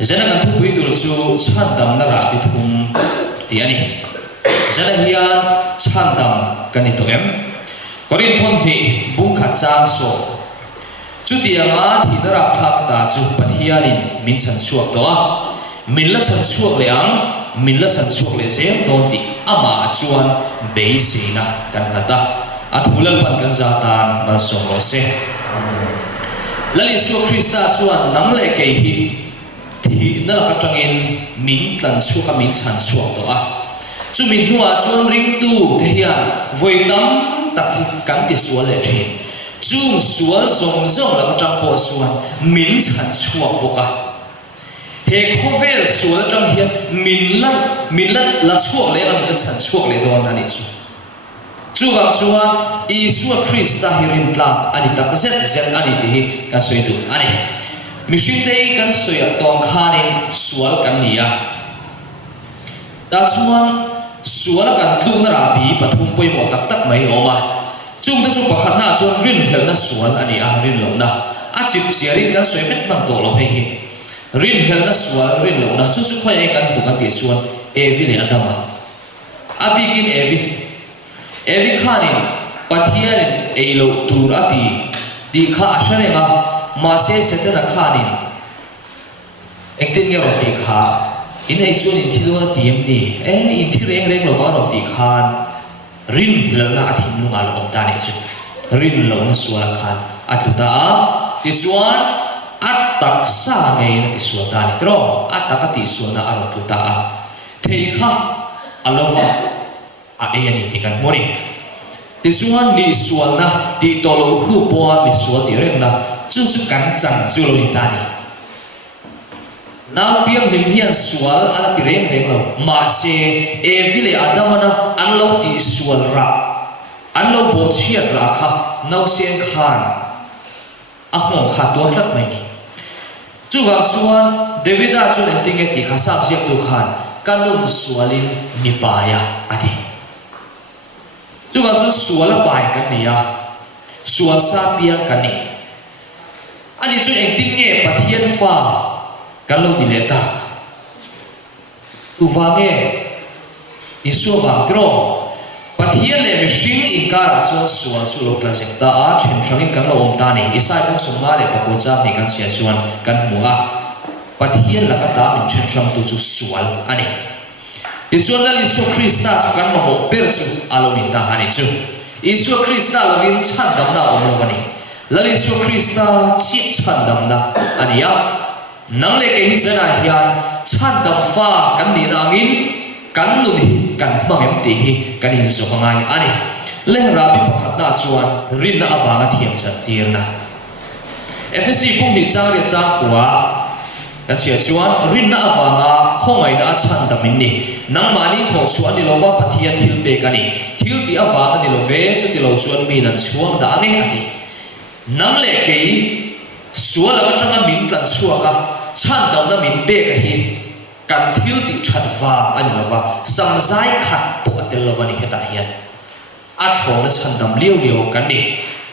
zana kan thu pui tur chu chan dam na ra ti thum ti ani zana hian chan dam kan ni to em korin thon bi bung kha chang so chu ti anga thi na ra thak ta chu pathianin min chan chuak to a min la chan chuak le ang min la chan chuak le se ton ti ama chuan be sina kan kata athulal pan kan za tan ma so ro se lali su krista chuan nang le ke hi thi na la ka tangin min tlan chuak min chan chuak to a chu min nuwa chuan ring tu te hian voitam tak kan ti sual le thin chung sual zong zong la ka tang po suan min chan chuak boka he khovel sual tang hian min la la chuak le an la chan chuak le don ani chu wang chuwa isu krista hirin tlak ani tak zet ani ti kan soi tu ani mission dei kan soi tong khanin sual kan nia ta chuan sual kan tlu na ra bi pathum poi mo tak tak mai oma chung ta chu pakhat na chuan rin hel na sual ani a rin lo na a chip siarin kan soi vet mang to lo he hi rin hel na sual rin lo na chu chu khoi ai kan bu kan ti chuan evi le adama abikin evi khanin pathianin eilo tur ati di kha ashare ma se setana khanin ektin nge ro ti kha in ai chuan in thilo na tiam ni in thi reng lo ba ro ti khan rin hel na athim nu ngal om ta ni chu rin lo na sual khan athuta a ti chuan at tak sa nge na ti sual ta ni tro at tak ti sual na aro tu ta a thei kha alova a ani ti kan mori ti suan ni sual na ti tolo khu po mi sual ti reng na chu kan chang chu lo ni ta ni now piam nim hian sual ala ti reng lo ma se evile adamana an lo ti sual ra an lo bo chiat ra kha nau sen khan a hong kha to thlat mai ni chu wang suan davida chu len ting ti kha sam siak tu khan kanum sualin ni pa ya ati chu wang chu sual pai kan ni ya sual sa piang kan ni ani chu eng ting nge pathian fa kan lo ni le tak tu va nge isu va tro pathian le mi hring in kara chu sual chu lo tla sek ta a thin thangin kan lo om ta ni isai pung summa le pa ko cha ni kan sia chuan kan mua pathian la ka ta min thin thang tu chu sual ani Isu la Isu Krista chu kan mo per chu alomin ta ani chu Isu Krista lovin chan dam na om lo ani la Isu Krista chi chan dam na ani ya nang le ke hi zana hian chan dam fa kan ni angin kan nu ni kan mangem ti hi kan in so ngai ani le rabi pakhat na chuan rin na awanga thiam chan tir na FSC phung ni chang le chang kwa kan chia chuan rin na awanga khongai na chan dam in ni nang mani tho chuan ni lova pathian thil pe kani thil ti awanga ni lo ve chu ti lo chuan mi nan chuang da nge ati nang le ke suala ka changa min tlan chuaka chan dam na min pe ka hi kan thil ti that wa ani lova samzai khat po atel lova ni heta hian a thong na chan dam liu kan ni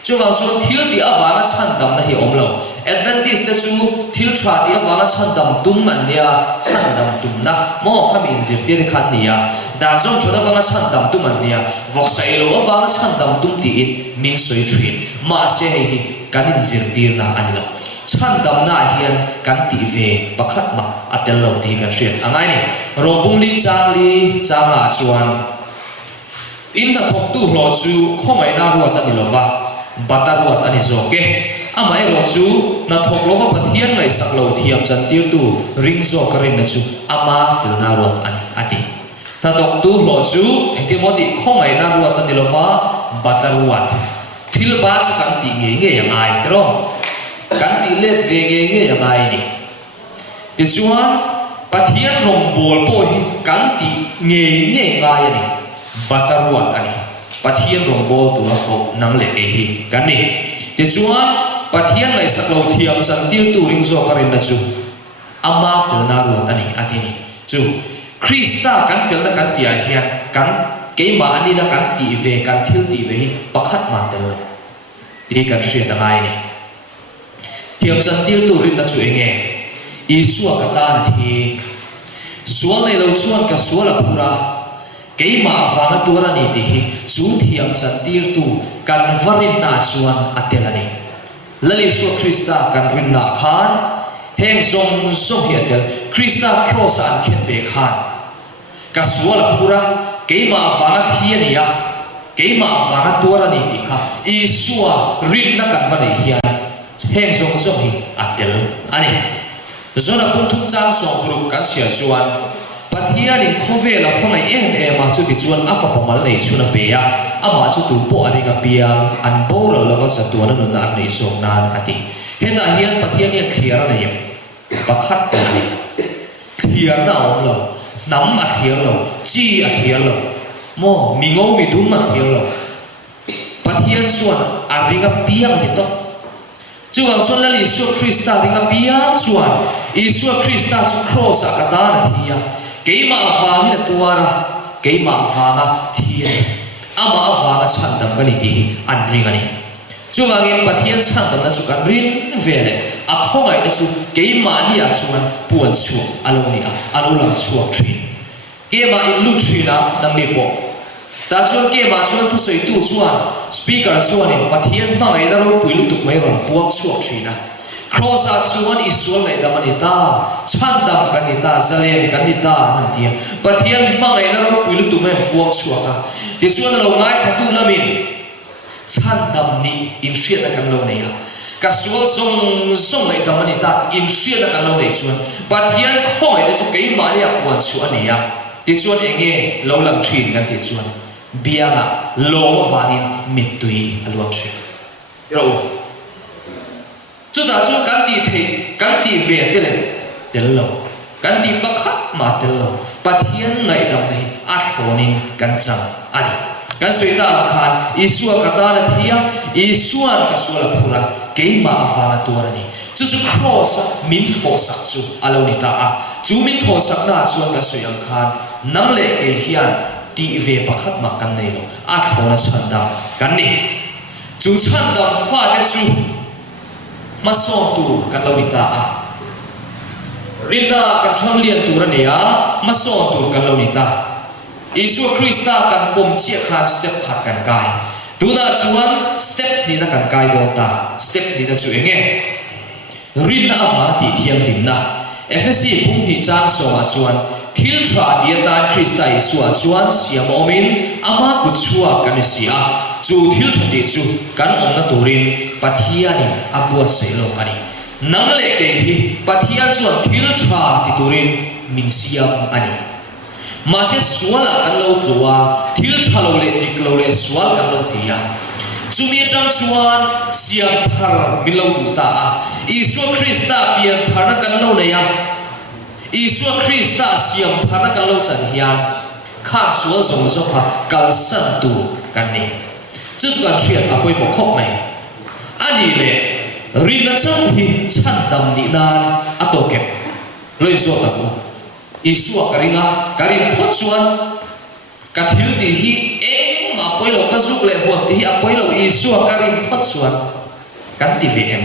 chu wang chu thil ti awanga chan dam na hi om lo advantage te chu thil thwa ti awanga chan dam tum an nia chan dam tum na mo kham in zir ti khan nia da zong choda awanga chan dam tum an nia vok sai lo awanga chan dam tum ti in min soi thrin ma se hi kan in zir tir na ani lo chan dam na hian kan ti ve pakhat ma atel lo ti kan hriat angai ni robung li changa chuan in da thok tu hlo chu khomai na ruat ani lova batar ruat ani zoke amai ro chu na thok lova pathian ngai saklo thiam chan tir tu ring zo karin na chu ama fil na ruat ani ati ta tok tu hlo chu enti modi khomai na ruat ani lova batar ruat thil ba chu kan ti nge yang ai tro kan ti let ve nge yang ai ni ti chuan pathian rom bol po hi kan ti nge ngai ani batar ruat ani pathian rom bol tu la ko nang le ke hi kan ni ti chuan pathian ngai saklo thiam chan tir tu ring zo karin na chu ama fil na ruat ani ati ni chu Krista kan fil na kan ti a hian kan ke ma ani na kan ti ve kan thil ti ve hi pakhat ma tel ti kan hriat angai ni thiam chan tir tu rin na chu enge Isu kata na thi sual nei lo chuan ka sual pura keima fanga tura ni ti hi chu thiam chan tir tu kan varin na chuan atelani lali su Krista kan rin na khan heng song song hi atel Krista cross an khet be khan ka sual pura keima fanga thiania keima fanga tura ni ti kha Isua rin na kan vanei hian heng song song hi atel ani zona pun thuk chang song group kan sia chuan pathian in khove la khonai em ma chu ti chuan afa pamal nei chuna pe ya ama chu tu po ani ka pia an bora la ka chatu na na nei song nan ati heta hian pathian ni clear nei pakhat ni clear na om lo nam a clear lo chi a clear lo mo mi ngo mi dum ma clear lo pathian chuan a ringa pia ni to chuan chuan la li su Krista ringa pia chuan Isu Krista chu cross a ka da na thia keima avang na tuara keima avanga thien ama avanga chandam kani ti an ring ani chuwangin pathian chandam na chu kan rin vele a khongai na chu keima ni a chuan puan chu aloni a alolam chu thrin kema in lu thrina nang ni po ta chuan kema chuan thu sei tu chuan speaker chuan in pathian ma ngai na ro puilu tuk mai ron puak chu thrina cross a chuan Israel nei damanita chandam kanita zalen kanita nantia pathian ma ngai na ro puilu tu mai puak chuaka ti chuan lo ngai thatu lamin chandam ni in shria kan lo nei ka sual song nei damanita in shria kan lo nei chuan pathian khoi na chu kei ma ria puan chu ania ti chuan enge lo lam thin kan ti chuan bianga lo wanin mitui alwa thri ro chu ta chu kan ti the kan ti ve tel lo kan ti pakhat ma tel lo pathian ngai dam nei a thonin kan chang ani kan soita khan Isua kata na thia Isuan ka suala phura keima afana turani chu chu cross min thosak chu aloni ta a chu min thosak na chuan ka soyam khan nang le ke hian ti ve pakhat ma kan nei lo a thona chandam kan ni chu chandam fa te chu masong tu kan lo ni ta a rinda kan thang lian tu ra ne a masong tu kan lo ni ta Isu Krista kan pom chia khan step khat kan kai tuna chuan step ni na kan kai do ta step ni na chu enge rinda ava ti thiam rim na FSC pum ni chang so a chuan thil thra dia tan Krista Isu a chuan siam omin ama ku chua kan si a chu thil thra ti chu kan om na turin pathianin abuat selo kani nang le ke hi pathian chuan thil thra ti turin min siam ani ma se suala kan lo tlua thil thra lo le tik lo le sual kan lo tia chumi tang chuan siam thar min lo tu ta a Isu Krista pian thar na kan lo ne ya Isu Krista siam thar na kan lo chan hian kha sual zong zong ha kal san tu kan ni chu kan thiat a poi mo khop mai ani le rin na chang hi chan dam ni na atoke loi zo ta ko Isu karinga karin phot chuan ka thil ti hi ma poi lo ka zuk le huam ti hi a poi lo Isu karin phot chuan kan ti vm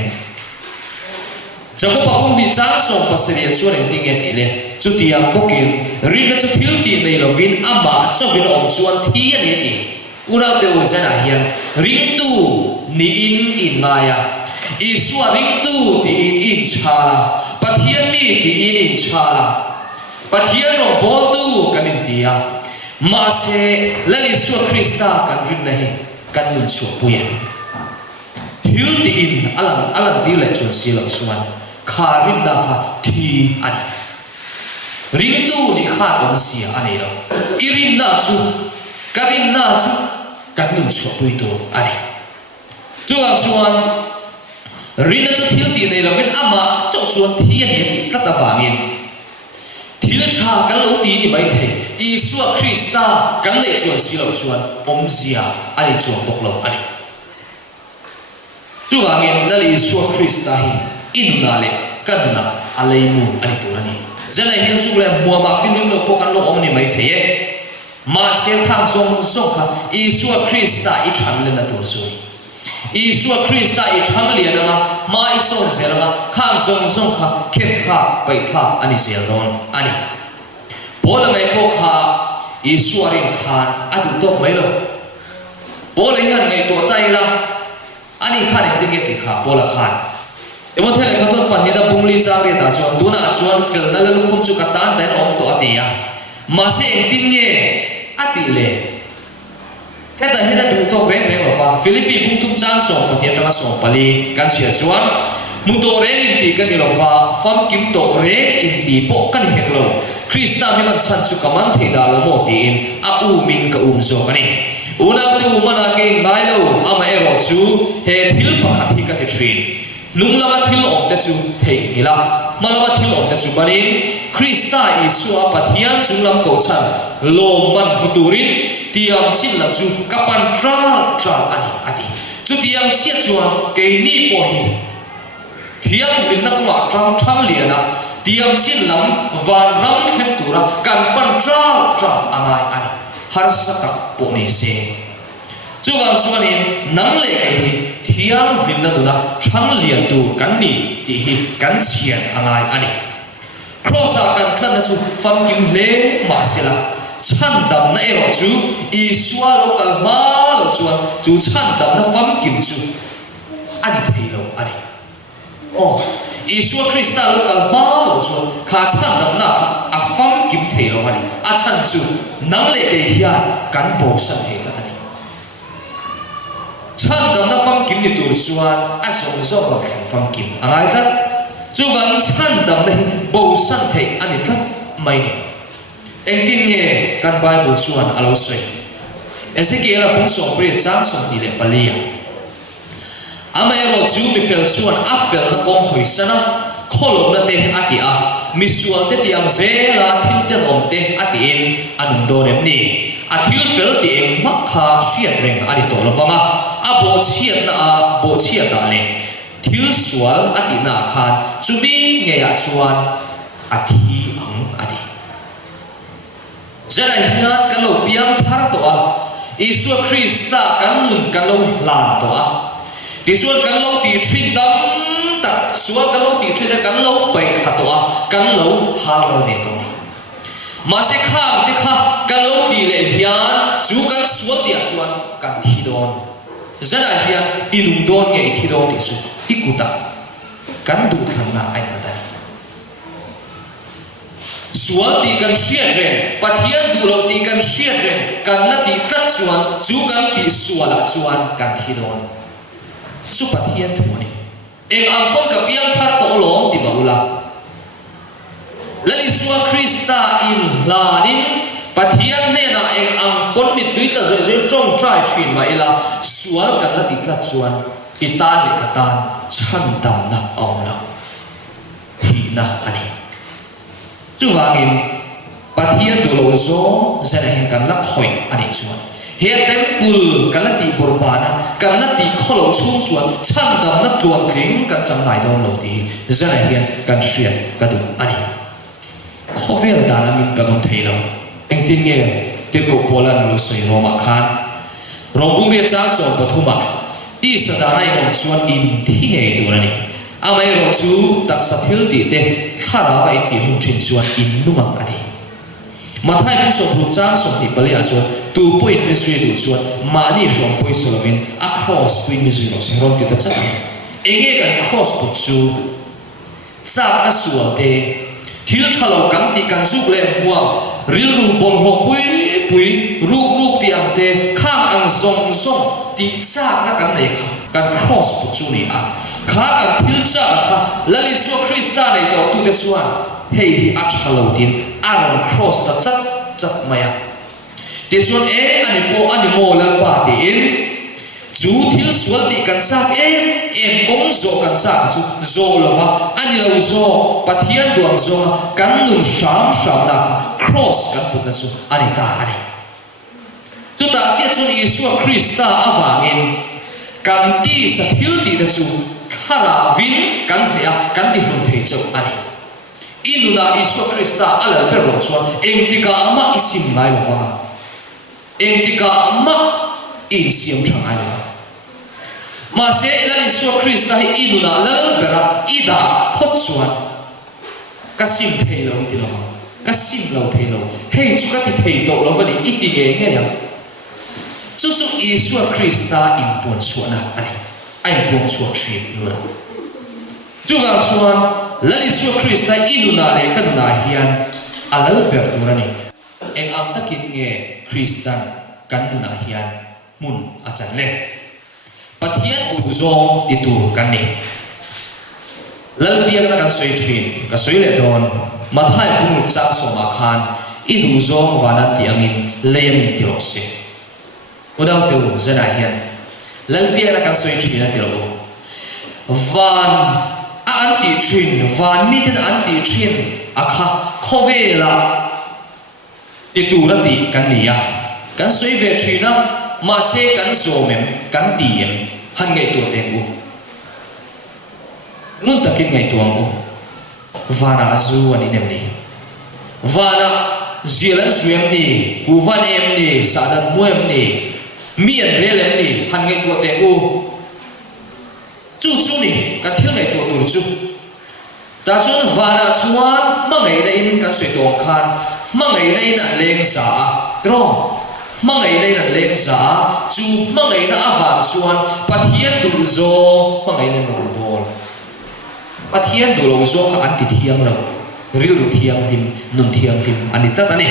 jago pa pum bi chang so pasria chuan en tinge ti le chu ti am bokin rin na chu thil ti nei lo vin ama cho vin om chuan thi ani ti urau te o zana hian ring tu ni in maya Isu ring tu ti in chala pathian mi ti in chala pathian no bon tu kanin tia ma se lali su Krista kan rin nahi kan nun chu puyan thil ti in alang di le chun silo suan kharin da kha thi ani ring tu ni kha om sia ani lo irin na chu karin na chu kan nun chu pui tu ani chuan rin na chu thil ti nei lo ven ama chau chuan thi ani ta ta fa min thil tha kan lo ti ni mai the Isu Krista kan nei chuan silo chuan om sia ani chuan bok lo ani chuwangin lali Isu Krista hi inna le kanna alaimu ani turani jana hin sule muama film lo pokan lo omni mai theye ma se thang song kha Isu Krista I than le na tu sui Isua Krista I thang lian anga ma ison zelanga khang zong zong kha khet kha pai kha ani zeldon ani bola mai po kha Isua rin khan adu tok mai lo bola han ngai to tai la ani khan tinge ti kha bola khan emo thele khaton pani da bungli cha re ta chuan tuna chuan fil na lu khum chu ka tan den om to atia ma se engtin nge ati le heta hena du to reng reng lo fa Philippi bung tum chang so pani tanga so pali kan sia chuan mu to reng in ti kan lo fa fam kim to reng in ti po kan hek lo Krista mi man chan chu kaman the da lo mo ti in a u min ka zo kani una tu mana ke ngai lo ama ero chu he thil pakhat hi ka te trin nung lama thil om te chu thei ngila malama thil om te chu banin Krista Isua pathian chunglam ko chan lom ban huturin tiam chin la chu kapan tra ani ati chu tiam chia chuan ke ni po hi thiam bin na kuma thang liana tiam chin lam van ram khem tura kan pan tra angai ani har saka po ni se chu wang suani nang le hi thiam bin na duna thang lian tu kan ni ti hi kan chian angai ani crossa kan thlan na chu fam kim le ma sela chan dam na ero chu Isua lokal ma lo chuan chu chan dam na fam kim chu ani theilo ani Isua Krista lokal ma lo chuan kha chan dam na a fam kim theilo ani a chan chu nang le te hian kan bo san the ta ani chan dam na fam kim ni tur chuan a song zo lo khan fam kim angai ta chu wang chan dam na bo san the ani ta mai engtin nge kan Bible chuan alo soi Ezekiel a pung song pre chang song ni le palia ama ero chu mi fel chuan a fel na kong hoi sana kholom na te ati a misual te tiang zela thil te om te ati in anun do nem ni a thil fel ti eng makha siat reng ani to lovanga a bo chiat na a bo chiat da le thil sual ati na khan chumi nge a chuan a thi ang ati zara hinat kan lo piang thar to a Isua Krista kan nun kan lo lan to a ti suan kan lo ti thrin dam ta suan kan lo ti thrin kan lo pai kha to a kan lo hal ro ve to ma se kham te kha kan lo ti le hian chu kan suan ti a suan kan thi don zara hian inung don nge thi don ti su ikuta kan du thang na ai ma sual ti kan siat ren pathian du lo ti kan siat ren kan na ti tat chuan chu kan ti suala chuan kan thi don su pathian thuni eng angpon ka piang thar to lom ti baula lali suwa Krista in lanin pathian ne na eng angpon mit duit la zoi trong trai thin ma ela sual kan na ti tat chuan itan le katan chan dam na aw na hi na ani chu wangin pathian du lo zo zana hin kan la khoi ani chuan he temple kan la ti purbana kan la ti kholo chung chuan chan dam na tuan thing kan chang nai don lo ti zana hian kan hriat ka du ani khovel dana min ka don theilo engtin nge ti ko polan lo soi roma khan rombu ria cha so pathuma ti sadana i chuan in thi nge durani amai ro chu taksa thil ti te thara wa ti hun thin chuan in numang adi mathai pung so ru chang so ti palia chuan tu point ministry du chuan mani rom poi solovin across point ministry ro seron ti ta cha enge kan cross pu chu sa ka sual te thil thalo kan ti kan su le huam ril ru bol ho pui ru ti am te khang ang zong ti cha ka kan nei kan cross pu chu ni a kha kan thil cha kha lali so Krista nei to tu te suan hei hi at halo tin aron cross ta chat maya te suan ani mo lan pa ti in chu thil sual ti kan sak em kong zo kan sak chu zo lo ha ani lo zo pathian duang zo kan nun sham na cross kan put na chu ani ta ani chu ta chi chun Isua Krista awangin kan ti sa thil ti da chu khara vin kan hria kan ti hun thei chau ani inuna Isua Krista ala per lo chuan engtika ama isim ngai lo fa engtika ama in siam thang ai lo mà sẽ là Isu Christ hay inuna lal bera ida phot chuan kasim thei lo ti lo kasim lo thei lo hei chu ka ti thei to lo vani iti nge ya chu Isu Christ ta in pon chuana ani ai pon chuak thri lo chu ga chuan lal Isu Christ ta inuna le kan na hian alal ber turani eng am takin nge Christian kan na hian mun achan le pathian u zong ti tu kan ni lal biak na kan soi thin ka soi le don mathai pung chang so ma khan I du zong wana ti angin lem ti ro se udau te u zana hian lal biak na kan soi thin na ti ro van a an ti thin van mi ten an ti thin akha khovela ti tu ra ti kan ni ya kan soi ve thina mà sẽ cắn sổ mềm cắn tiền hằn ngày tuổi tiền u luôn ta kinh ngày tuồng u và na du anh em đi và na zilan duyên đi u van em đi sa dan mu em đi miền rel em đi hằn ngày tuổi tiền u chú đi cả thiếu ngày tuổi tuổi chú ta chú và na chuan mà ngày đây cả sợi tuồng khan mà ngày đây là lên sa rồi mà ngày đây là lên giá chú mà ngày đã hàng xuân pathian đủ zo mà ngày đây là đủ bol pathian đủ lâu zo cả anh ti thiang lâu riu thiang him nun thiang him anh ta tani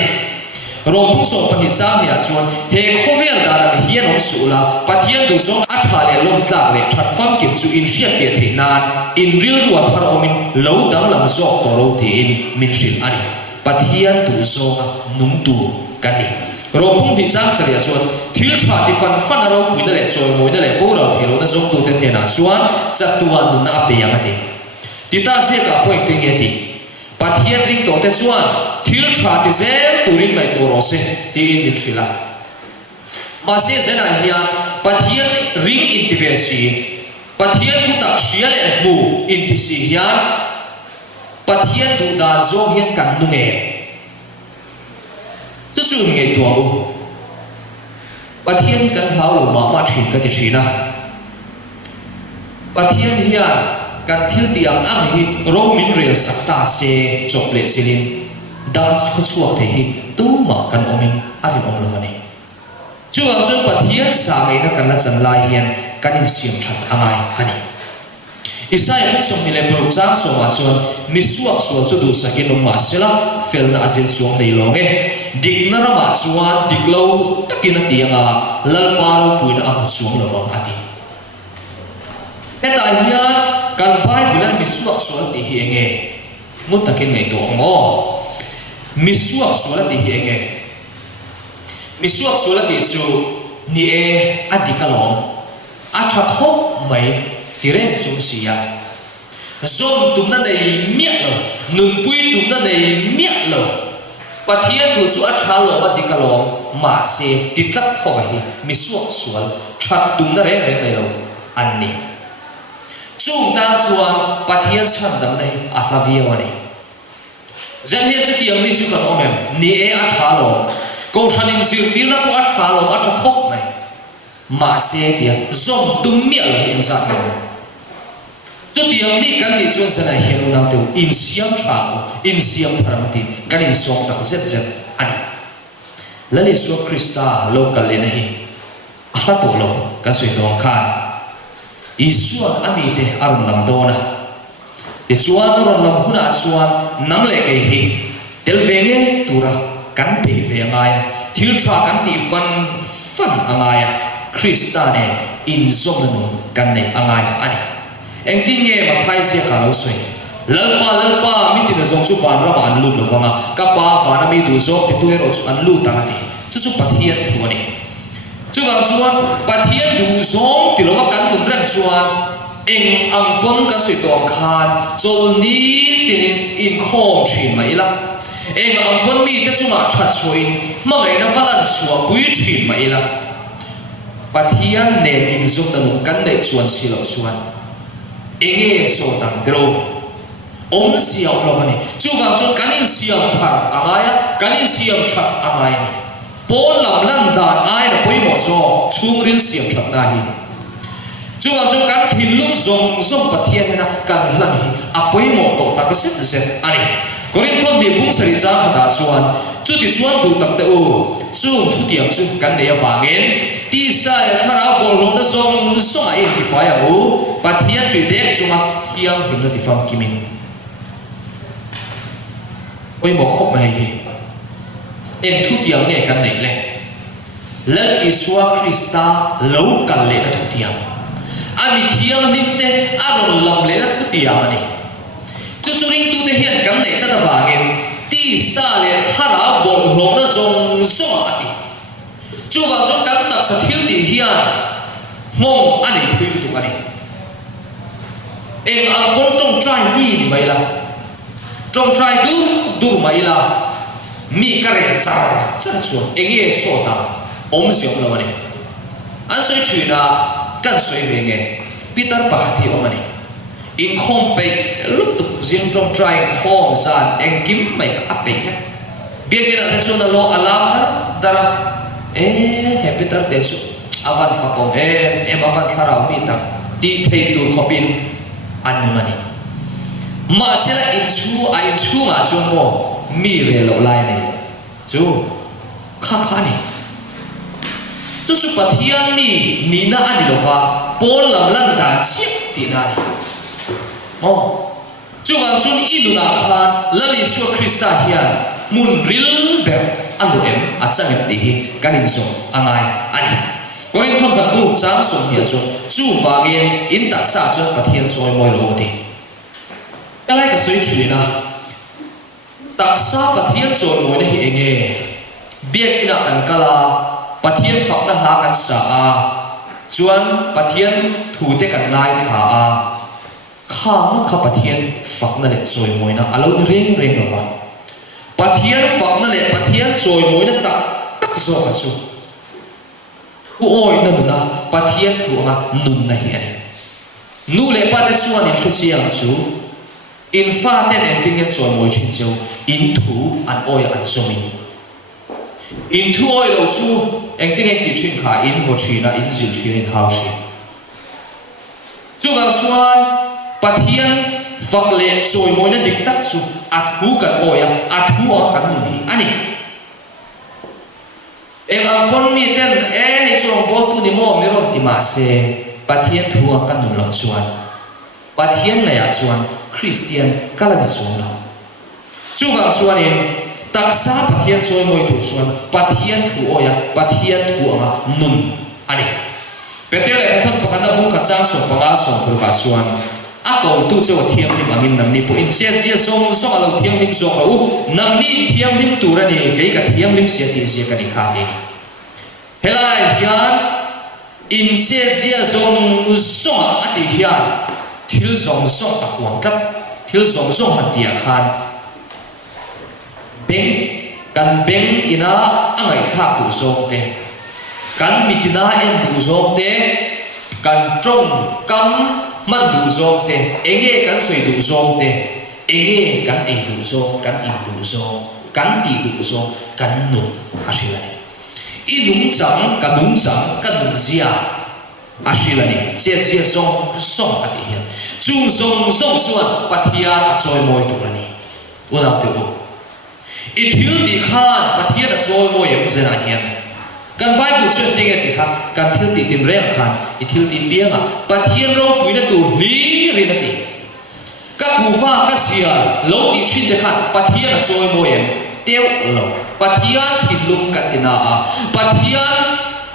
rồi cũng so pathian sang nhà xuân he khovel đã là hiền ông sula pathian đủ zo ắt hà lệ lom tla lệ chặt phăng kiếm chú in riết tiệt thế nan in riu ruột har omin lâu đắng làm zo tổ lâu thì in min shin anh pathian đủ zo nung tu cái này rồi cũng bị giang sợi chuột thiếu chả thì phần ở đâu cũng đã lệ rồi mỗi đã lệ bố đầu thì nó giống tu tên là chuột chặt tuan nó đã bị yang đi thì ta sẽ gặp point tiếng nghe thì bắt hiện ring tổ tên chuột thiếu chả thì dễ tu ring này tổ rồi sẽ thì in được chỉ là mà sẽ dễ là hiện bắt hiện ring intivasi bắt hiện tu tập xia lệ mù intisi hiện bắt hiện tu đa zo hiện cảnh nung nghe chú chú ngày tuổi u, bà thiên cần háo lẩu mà chuyển cái gì na, bà thiên hiền cần thiếu tiếng ăn hi, rau min rêu sắc ta se chọc lệ xe lên, đang khốt suộc thế hi, tu mà cần ôm min ăn đi ôm luôn này, chú ông chú bà thiên sáng ngày nó cần là chân lai hiền, cần in xiêm chặt hàng ngày hani. Isaiah cũng trong miền Bắc Giang so mà chuan misuak sual chu du sakin ông mà sela fel na azil chuang nei lo nge dik na rama chuan dik lo takin a tianga lalpa lo puina am chuang lo wang ati eta hian kan bai bulan misuak sual ti hi nge mun takin ngai to ngo misuak sual ti hi nge misuak sual ti chu ni e adikalom a tha khop mai tirem chung sia zom tum na nei miak lo nun pui tum na nei miak lo pathian thu su a tha lo ma dikalom ma se titlat ho hi misuak sual that tum na re re nei lo an ni chung ta chuan pathian chan dam nei a hlavia wa nei jan he chu tiang ni chu kan omem ni e a tha lo ko thanin zir tir na ko a tha lo a tha khop mai ma se tia zom tum miak lo in sa nei cho tiếng đi cái gì chuyên gia này hiện nào đều in xiêm trào in xiêm thằng thì cái in song đặc rất rất anh lấy lý số Christa local lên này hết tổ lâu cái sự đồng khan Isu anh đi để ăn làm đồ na để chuan nó làm hôn à chuan nắm lại cái gì tel về nghe tura cắn bị về ngay thiếu tra cắn bị phân ngay Christa này in song nó cắn này ngay anh anh tin nghe mà thay xe cả lâu rồi lalpa mi tin zong chu ban ra ban lu lo vanga ka pa fa na mi du zong ti tu hero chu an lu ta ti chu chu pathian thu ani chu wang chuan pathian du zong ti lo kan tum ran chuan eng ang pon kan sui tong khan chol ni tin in khom thin mai la eng ang pon mi te chunga that chuin ma ngai na falan chua pui thin mai la pathian ne in zong ta lu kan nei chuan si lo chuan enge so tang dro om siam lo ni chu ga chu kanin siam thar angaya kanin siam that angai ni pol lam lan dan ai na poi mo so chung rin siam that na hi chú vào trong các thìn lúc rong bát thiên na kan lan hi apoi mo to ta set ani korin thon bi bung sari cha khata chuan chu ti chuan du tak te u chu thu tiam chu kan ne awangin ti sa thara bol lo na zong a in ti fa ya u pathian chui dek chunga hiam him na ti fam kimin oi mo khop mai hi em thu tiam nge kan nei le lal iswa krista lo kan le na thu tiam ami thiam nim te aron lam le na thu tiam ani chu churing tu te hian kan nei cha da wangin ti sa le thara bol lo na zong a ti chu wa zo kan tak sa thil ti hian mong ani thui tu ani em ang kon trong trai mi mai la trong trai du mai la mi ka ren sa cha chu enge so ta om siok lo ani an soi thui na kan soi ve nge Peter Pahati om ani in khom pe lut tu riêng trong trai khom san eng kim mai ape ka biake na so na lo alam dara he Peter te su avan fa kom em avan tharau mi tak ti thei tu khopin an mani ma sela in chu ma chu mo mi re lo lai nei chu kha ni chu su pathian ni na ani lo fa pol lam lan da chi ti na ni mo chu wang sun inuna khan lali su Krista hian mun ril ber anu em achang ti hi kanin so angai ani korin thon kan bu chang som hi chu wangin in ta sa chu pathian choi moi lo ti kalai ka soi chui na taksa pathian choi moi na hi enge biak ina kan kala pathian fak na ha kan sa a chuan pathian thu te kan lai kha a kha na kha pathian fak na le choi moi na alo reng lo wa pathian fak na le pathian choi moi na tak zo ka chu ku oi na pathian thu nga nun na hi ani nu le pa te chuan in thu chiang chu in fa te ne ting en choi moi chin chu in thu an oi an zomi in thu oi lo chu eng ting ek ti thin kha in vo thina in zil thin in hau shi chu wang chuan pathian fak le choi moi na dik tak chu at hu kan oi at hu a kan ni ani em ang pon mi ten he chuang bo tu ni mo mi ron ti ma se pathian thu a kan nu lo chuan pathian le a chuan Christian kala ni chuang lo chu wang chuan in taksa pathian choi moi tu chuan pathian thu oya pathian thu anga nun ani petel e thon pakhan na bung ka chang so panga so pur ka chuan a ko tu che wa thiam ni amin nam ni po in se song alo thiam ni so ka u nam ni thiam ni tu ra ni ke ka thiam ni se ti se ka ni kha ni helai hian in se song ati hian thil song akwang kat thil song hatia khan beng ina angai kha tu zong te kan mitina en du zong te kan trong kam man du zong te enge kan soi du zong te enge kan ei du zong kan im du zong kan ti du zong kan nu ashilani i lung chang kan nu zia ashilani che song ati hian chu zong suan pathia a choi moi tu ani unam te u ithil ti khan pathian a choi moi em zena hian kan Bible chuan tinge ti kha kan thil ti tin rem khan ithil ti pianga pathian ro puina tu ni rin ati ka kufa ka sia lo ti thin de khan pathian a choi moi em teu lo pathian thilum katina a pathian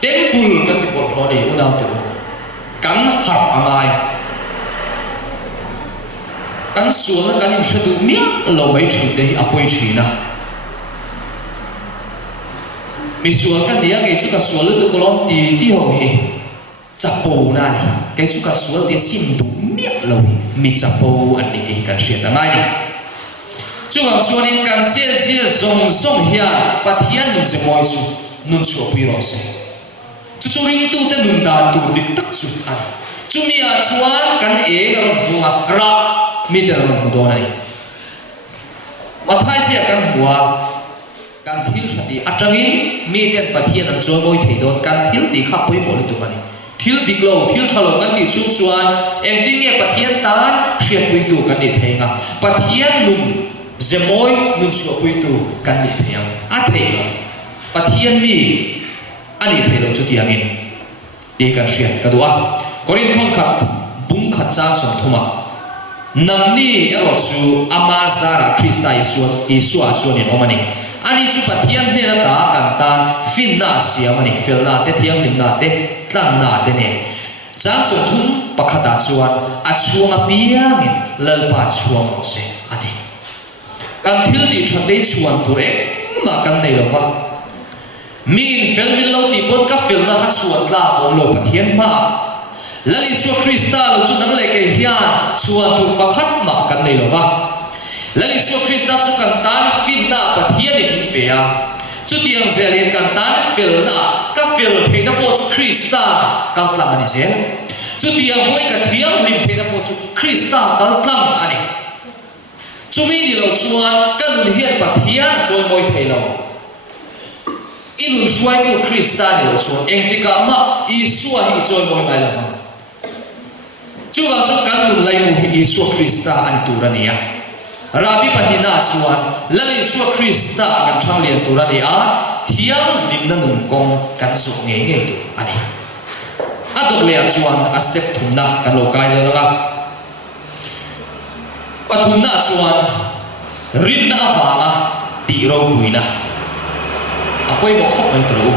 temple kan ti por hori unam te kan har angai kan sual kan im shadu mi lo mai thu te apoi thina mi sual kan dia ke chu ka sual tu kolom ti ho hi chapo na ni ke chu ka sual ti sim tu mi lo hi mi chapo an ni ke kan sia ta ngai ni chu ang sual in kan che zong hia pathian nun se moi su nun chu pi ro se chu ring tu te nun da tu dik tak su an chu mi a chuan kan e ga ro bunga ra mi te ro hu do na ni mathai sia kan huwa kan thil thati atangin mi ten pathian an choi moi thei don kan thil ti kha poi mo tu mani thil diklo thil thalo kan ti chung chuan eng tin nge pathian tan hriat pui tu kan ni thenga pathian nun zemoi nun chu pui tu kan ni theng a thei pathian mi ani thei lo chu tiangin ti kan hriat ka duwa korin thon khat bung khat cha som thuma nam ni ero chu ama zara krista isu a chuan in omani ani chu pathian hne na ta kan tan fin na siamani felna te thiang lim na te tlan na te ne cha som thum pakhata chuan a chuanga piangin lalpa chuang se ati kan thil ti thate chuan pure ma kan nei lo wa min fel min lo ti pot ka felna kha chuan tla om lo pathian ma lali su krista lo chu nang le ke hian chuan tu pakhat ma kan nei lo wa lali su krista chu kan tan fin na pathian in pe a chu tiang zelin kan tan fel na ka fel the na po chu krista ka tlang ani zel chu tiang hoi ka thiang lim the na po chu krista ka tlang ani chu mi ni lo chuan kan hian pathian choi moi thei lo in shuai tu krista ni lo chuan eng tika ma isu a hi choi moi mai lo chu ga chu kan tu lai mu hi isu krista an tu rania rabi panina chuan lali su krista kan thang lian tu rania thiang lim na nun kong kan su nge nge tu ani adok le chuan a step thumna kan lo kai lo nga pathumna chuan rin na awanga ti ro puina apoi mo khop mai tro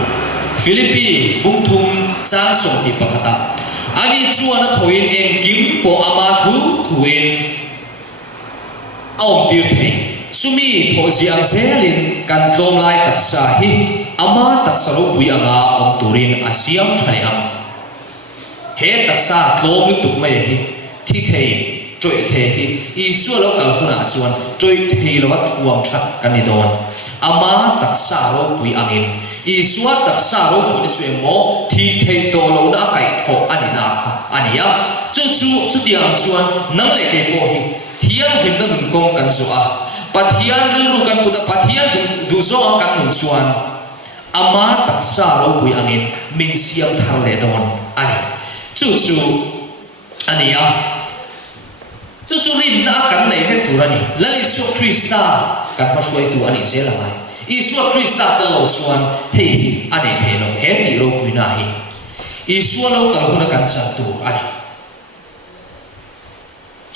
Philippi bungthum chang som ti pakhata ani chuan a thoin eng kim po ama thuin aum tir thei sumi pho jiang selin kan tlom lai taksa hi ama taksa ro pui anga om turin asiam thai am he taksa tlom tuk mai hi thi thei troi thei hi isu lo kal huna chuan troi thei lo wat huam that kan ni don ama taksa ro pui angin isua taksa ro pui chu emo thi thei to lo na kai tho ani na kha ania chu tiang chuan nang le ke po hi thiang him na nun kong kan zo a pathian lu kan puta pathian du zo kan nun chuan ama taksa ro pui angin min siam thar le don ani chu ania chu rin na kan nei he turani lali su krista kan ma suai tu ani zela mai isu krista ta lo suan hei ani he lo he ti ro pui na hi isu lo ka lo na kan cha tu ani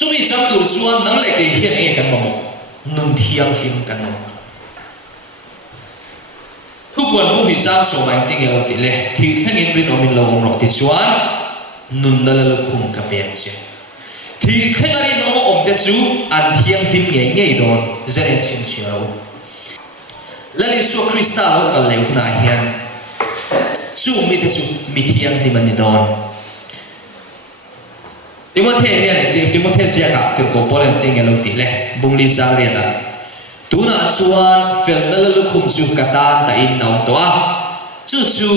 chumi cham tu chuan nang le ke hian e kan mo nun thiang him kan no thu buan bu ni chang so mai ting el ke le thi thang in rin omin lo ro ti chuan nun dal lo khum ka pe che thi khengarin om te chu an thiang him nge don zeren chin chiro lali su krista lo ka le na hian chu mi te chu mi thiang him ani don Timothy hian Timothy sia ka ke ko pole ting elo ti le bung li cha le ta tuna chuan fel na lu khum chu kata ta in naw to a chu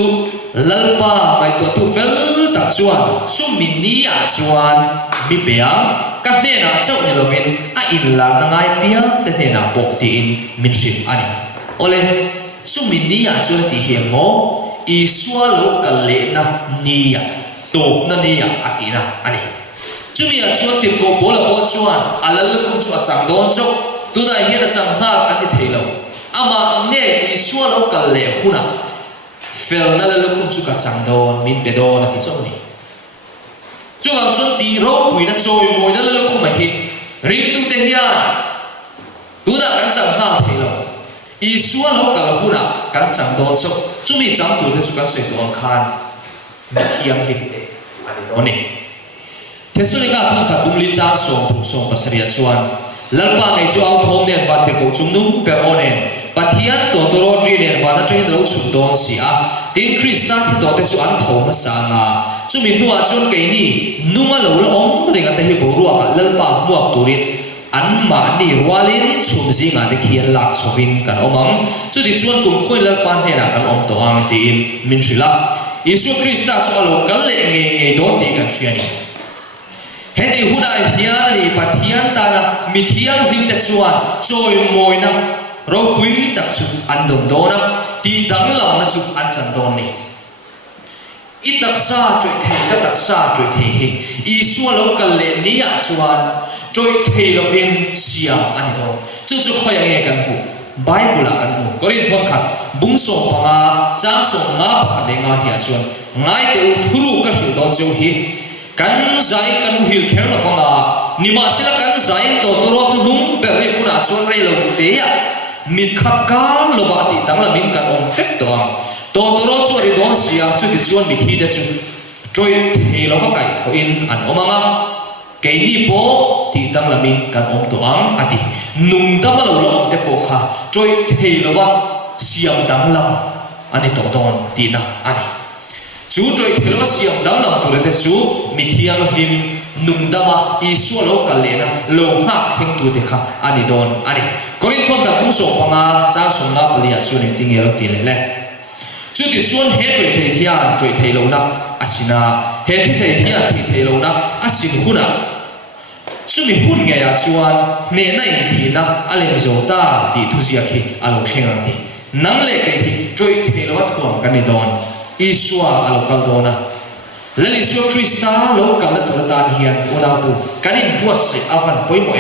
lalpa mai to tu fel ta chuan sum min ni a chuan mi bea ka ne na chau ni lovin a in la na ngai piang te ne na pok ti in min sim ani ole sum min ni a chuan ti hian mo i sua lo ka le na ni a to na ni a akina ani chumi a chuan ti ko bola bo chuan alal kum chu a chang don chok tuna hian a chang ha ka ti theilo ama ne i sua lo ka le huna fel na le kum chu ka chang don min pe don na ti chok ni chuan chuan ti ro pui na choi moi na le kum hi rim tu te hian tuna kan chang ha theilo i sua lo ka huna kan chang don chok chumi chang tu te chu kan sei don khan mi thiam hi te ani oni Thessaloniki thang kha bungli cha som pasaria chuan lalpa ngai chu au thom nen va tir ko chumnum per onen pathian to ro ri nen va na train ro chum don si a tin krista thi to te chu an thom sa nga chumi nuwa chun ke ni nunga lo la om ringa te hi boru ka lalpa muak turin an ma ni rualin chum zinga te khian lak sovin kan omam chu ti chuan kum khoi lalpa he na kan om to ang tin min rila Isu krista chu alo kal le nge do ti kan hriani heti huna hian li pathian ta na mithian him te chuan choi moi na ro pui tak chu an dom do na ti dang lam na chu an chan don ni itaksa troi thei ka taksa troi thei hi isua lo kal le nia chuan troi thei lovin siam ani do chu chu khoi ange kan bu bible kan bu korin thon khat bung so panga cha so nga pakhat le nga hi chuan ngai te thuru ka hri do chu hi kan zai kan hil kher na fanga nima sila kan zai to to ro lung pe ri pura chuan rei lo te ya mit khap kan lo ba ti tang la min kan om fek to ang to ro chu ri don sia chu ti chuan mi thi de chu troi thei lo ka kai tho in an omanga ke ni po ti tang la min kan om to ang ati nung da ma lo lo te po kha troi thei lo wa siam dang lam ani to don ti na ani chú trôi theo nó siêu đắm lòng tụi đấy chú mình thiang nó him nung đama isu lo cả lẽ na lo hak theng tụi đấy khác anh đi đón anh có những thôn là cũng sống bằng cha sống ngáp liền chú nên tiếng nghe tiếng lẽ chú thì xuân hết trôi theo hiền trôi theo lâu na asina hết thì theo hiền thì theo lâu na asin huna chú mình hun nghe à chuan mẹ này thì na anh rồi ta thì thu xia khi anh khen anh thì nắng lệ cái thì trôi theo lâu thuồng cái này đón Isua alokal dona lali Isua Krista lokal tu tan hian unau tu kanin buat se avan poi mo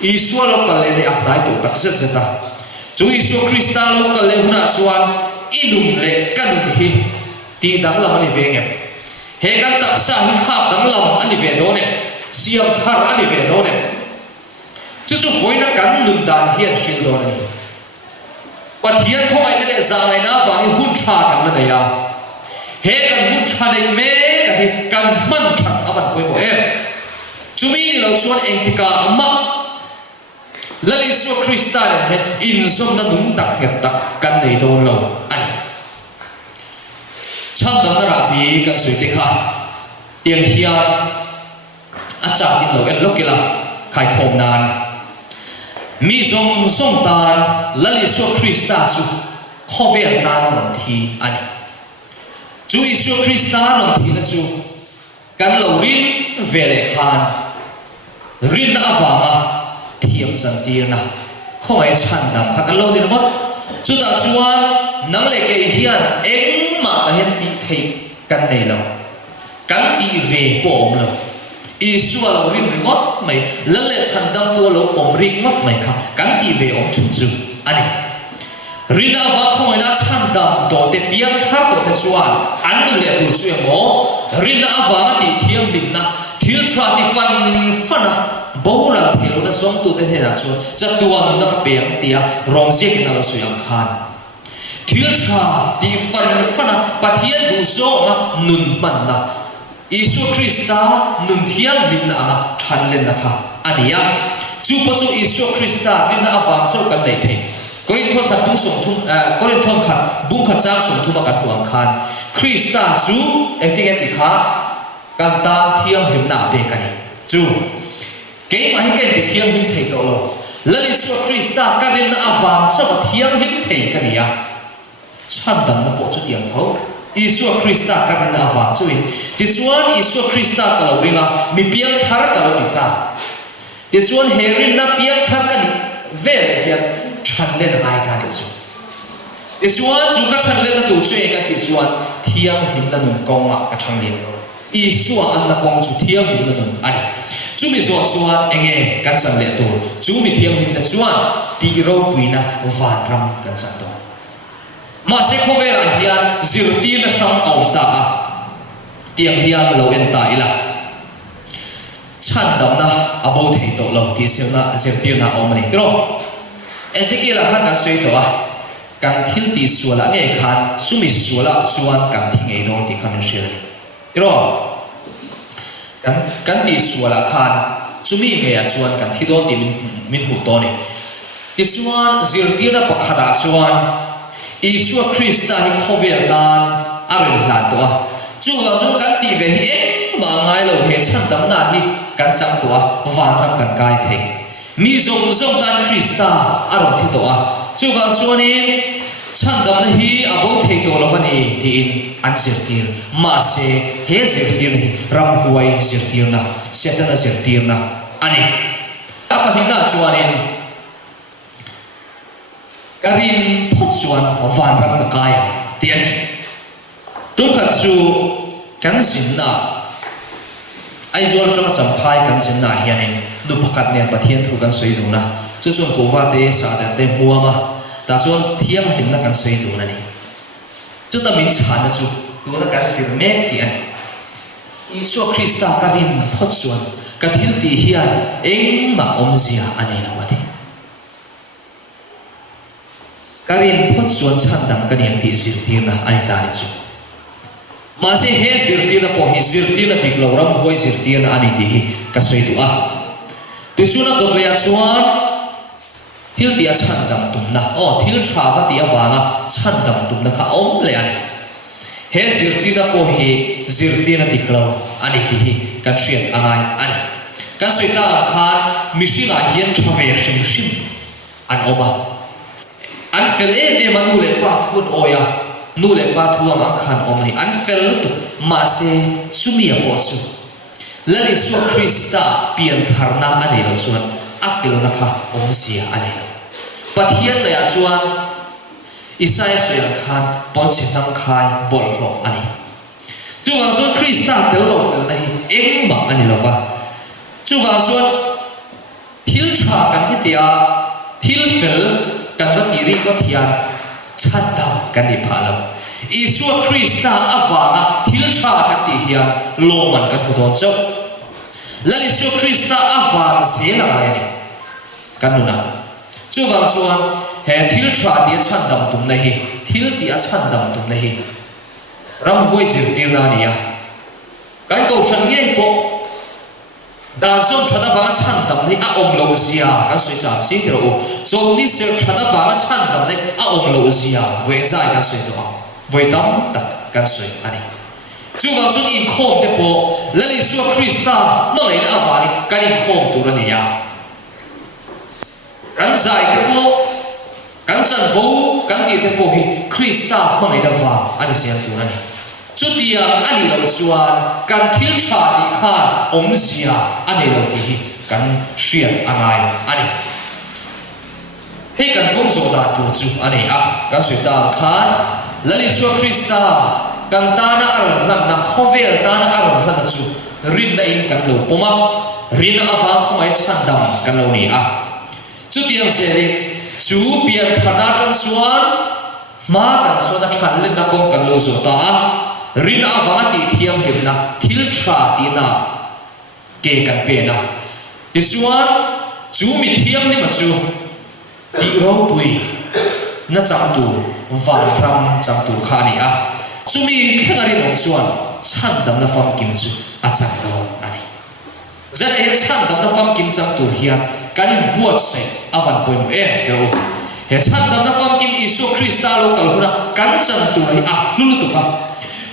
Isua lokal le apnai tu takset zeta chu Isua Krista lokal le huna chuan idum le kanun hi ti dang lam ani venge he kan taksa hi ha dang lam ani ve do ne siam thar ani ve do ne chu chu voina kan nun dan hian shil do ni Pathian không ai cái này ra này na vàng hun cha kan na ya he kan hun cha này me cái hi kan man chan avan poi mo chumi lo chuan engtika amma lali su Krista he in zom na nung tak het tak kan nei do lo ani chan dang na ra bi kan sui te kha tiang hian acha tin lo en lokila khai khom nan mi zong zong tan lali su Krista chu khovel tan ron thi ani chu Isu Krista ron thi na chu kan lo rin vele khan rin awanga thiam san tir na khoi chan dam kha kan lo din mot chu ta chuan nang le ke hian eng ma ka hen ti thei kan nei lo kan ti ve pom lo Isu lo rin ngot mai lale chan dam to lo om ring ngot mai kha kan ti ve om chu chu ani rina va khoi na chan dam to te piang thar to te chuan an nu le tu chu mo rina va ma ti thiam bin na thil tra ti fan bora thelo na som tu te hena chu chatuan na ka piang tia rong se na lo suyam khan thil tra ti fan pathian du zo na nun man na Isu Krista nun thiang vin na than len na kha ania chu pasu Isu Krista vin na awang chau kan nei thei korin thon khat bung som thum korin thon khat bung khat chang som thuma kan huang khan Krista chu acting ati kha kan ta thiang him na pe kani chu ke ma hi kai thiang him thei to lo lali Isu Krista karin na awang chau thiang him thei kania chan dam na po chu tiang tho Isu Krista karin na awang chuin tisuan Isu Krista kalau ringa mi piang thar kalau kita tisuan herin na piang thar kan vel hian than len ai ta de chu tisuan chu ka than len na tu chu e ka tisuan thiang him na nun kong ma ka thang len Isu an na kong chu thiang him na nun ani chu mi zo chuan enge kan chan le tu chu mi thiang him na chuan ti ro puina van ram kan chan to ma se khovel an hian zirti na sang om ta a tiang hian lo en ta ila chan dam na abo thei to lo ti sil na zirti na om ni tro Ezekiel khan kan sui to a kan thil ti suala nge khan sumi suala chuan kan thi ngei do ti khan shil tro kan ti suala khan sumi nge a chuan kan thi do ti min hu to ni ti chuan zirti na pakhada chuan Isu Krista hi khovel dan arel lan to a chu ga chu kan ti ve hi ma ngai lo he chan dam na hi kan chang to a van ram kan kai thei mi zong zong dan Krista aro thi to a chu ga chu ni chan dam na hi abo thei to lo ni ti in an zirtir ma se he zirtir ni ram huai zirtir na setana zirtir na ani apa hina chuanin karin phot chuan van ram ka kai tian trung khát su kan sin na ai zual trong cham phai kan sin na hianin nu pakhat nen pathian thu kan soi du na chu chuan ko wa te sa te mua ma ta chuan thiam him na kan soi du na ni chu ta min chan na chu tu na kan sin mek hi ani Isu Krista karin phot chuan ka thil ti hian engma omzia ani lawadi karin phot chuan chandam kaniang ti zirtina ani ta ni chu ma se he zirtina po hi zirtina tik loram hoi zirtina ani ti hi ka soi tu a tisuna ko ya chuan thil ti a chandam tumna thil thava ti awanga chandam tumna kha om le ani he zirtina po hi zirtina tiklo ani ti hi kan hriat angai ani kan soi ta khan mishinga hian thave hring hring an oma an fel em anu le pa thun oya nu le pa thuang ang khan omni an fel tu ma se sumia po su lali su Krista pian tharna ani lo chuan a fel na kha omsia ani lo pathian le a chuan Isaiah soya khan ponche nang khai bol lo ani chu wang chuan Krista tel lo fel na hi engma ani lo wa chu wang chuan thil tha kan ti tia thil fel kan va ti ri ko thian chan dam kan ni pha lo Isu Krista awanga thil tha kan ti hian lo man kan hu don chau lali su Krista awang se na ai ni kan nu na chu wang chuan he thil tha ti chan dam tum nahi thil ti a chan dam tum nahi ram hoi zir ti na ni ya kan ko san nge ko da som thada wa chan dam ni a om lo zia kan soi cha si tro so ni ser thada wa chan dam ni a om lo zia we zai kan soi to voi dam tak kan soi ani chu wa sun i khom te po lali su Krista no le na wa ni kan i khom tu ra ni ya kan zai te po kan chan vo kan ti te po hi Krista no le na wa ani sian tu ra ni chu tia ani lo chuan kan thil tha ti khan om sia ani lo ti hi kan hriat angai ani he kan kom zo da tu chu ani kan soi ta khan lali su Krista kan ta na ar lan na khovel ta na ar lan chu rin na in kan lo poma rin awang khomai chan dam kan lo ni chu tiang se ri chu pian thana tan chuan ma kan so na than le na kom kan lo zo ta rin awang ti thiam him na thil tha ti na ke kan pe na ti chuan chu mi thiam ni ma chu ti ro pui na chang tu van ram chang tu kha ni chu mi khangari no chuan chan dam na fam kim chu a chang do ani zara he chan dam na fam kim chang tu hian kan buat se avan poi no teo he chan dam na fam kim Isu Krista lo kal huna kan chang tu ai lulu tu kha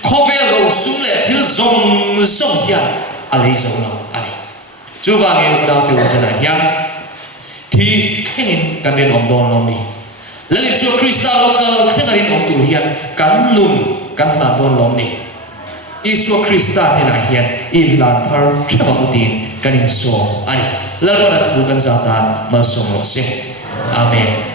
khovel lo sum le thil zong zong hian a lei zo lo ani chu wa nge lo tu zana hian thi khenin kan den om don lo ni lali su Krista lo kal khengarin om tu hian kan nun kan na don lo ni Isu Krista ni na hian in lan par thema utin kan in so ani lalwa na tu kan zatan mal som lo se amen